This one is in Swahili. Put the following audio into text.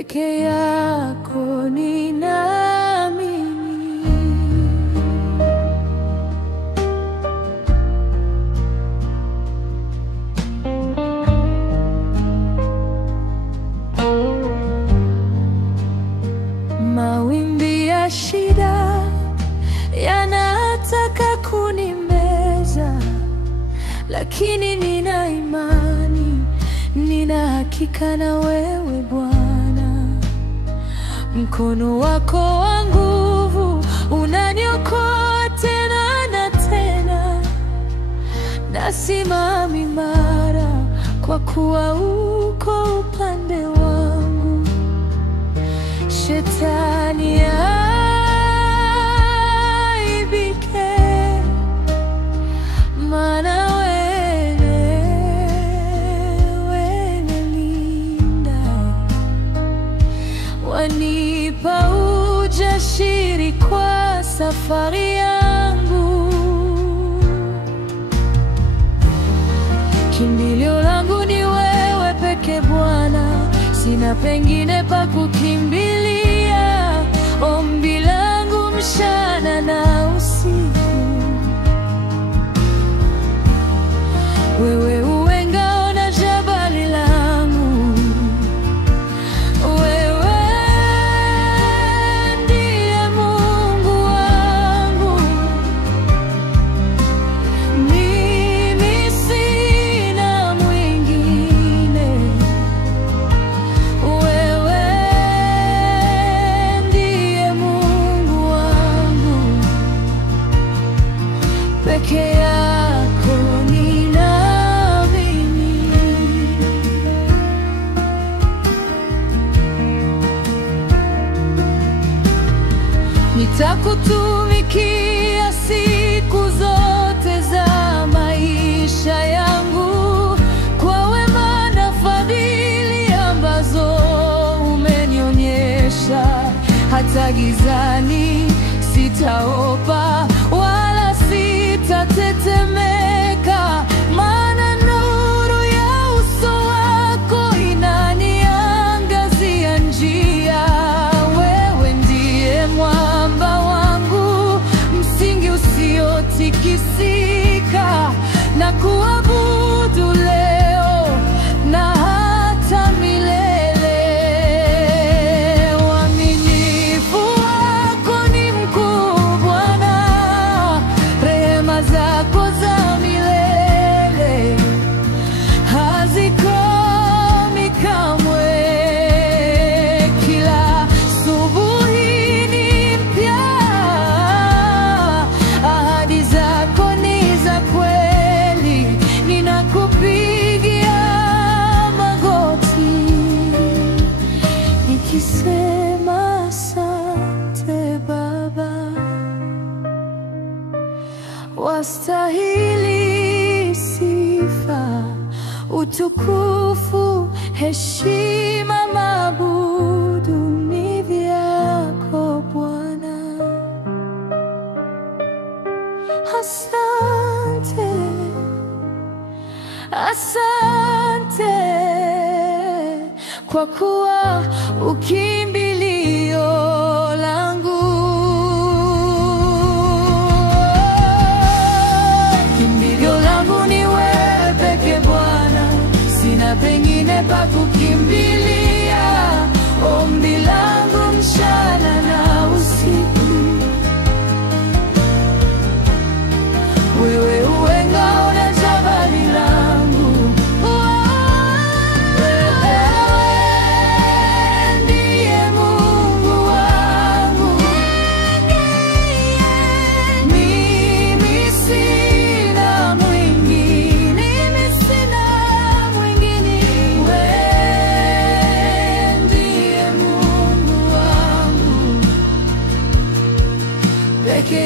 peke yako ninaamini. Mawimbi ya shida yanataka kunimeza, lakini nina imani, nina hakika na wewe Bwana. Mkono wako wa nguvu unaniokoa tena na tena. Nasimama imara kwa kuwa uko upande wangu. Shetani aibike, maana wewe nilinda. Wanipa ujasiri kwa safari yangu. Kimbilio langu ni wewe peke Bwana, sina pengine pa kukimbilia. Ombi langu mchana na usiku, wewe uwe ngao na jabali langu. Wewe ndiye Mungu wangu, mimi sina mwingine. Wewe ndiye Mungu wangu, peke yako ninaamini. Nitakutumikia siku zote za maisha yangu, kwa wema na fadhili ambazo umenionyesha. Hata gizani sitaogopa wala sitatetemeka, maana nuru ya uso wako inaniangazia njia. Wewe ndiye mwamba wangu, msingi usiotikisika. Na kuabudu leo na hata milele. Uaminifu wako ni mkuu Bwana, rehema zako za milele hazikomi kamwe. Kila asubuhi ni mpya, ahadi zako ni za kweli. Ninakupigia magoti nikisema asante Baba. Wastahili sifa, utukufu, heshima, mabudu ni vyako Bwana. Asante, asante kwa kuwa ukimbilio langu. Kimbilio langu ni wewe peke Bwana, sina pengine pa kukimbilia. Ombi langu mchana na usiku, wewe uwe ngao na jabali langu. Wewe ndiye Mungu wangu, mimi sina mwingine. Wewe ndiye Mungu wangu, peke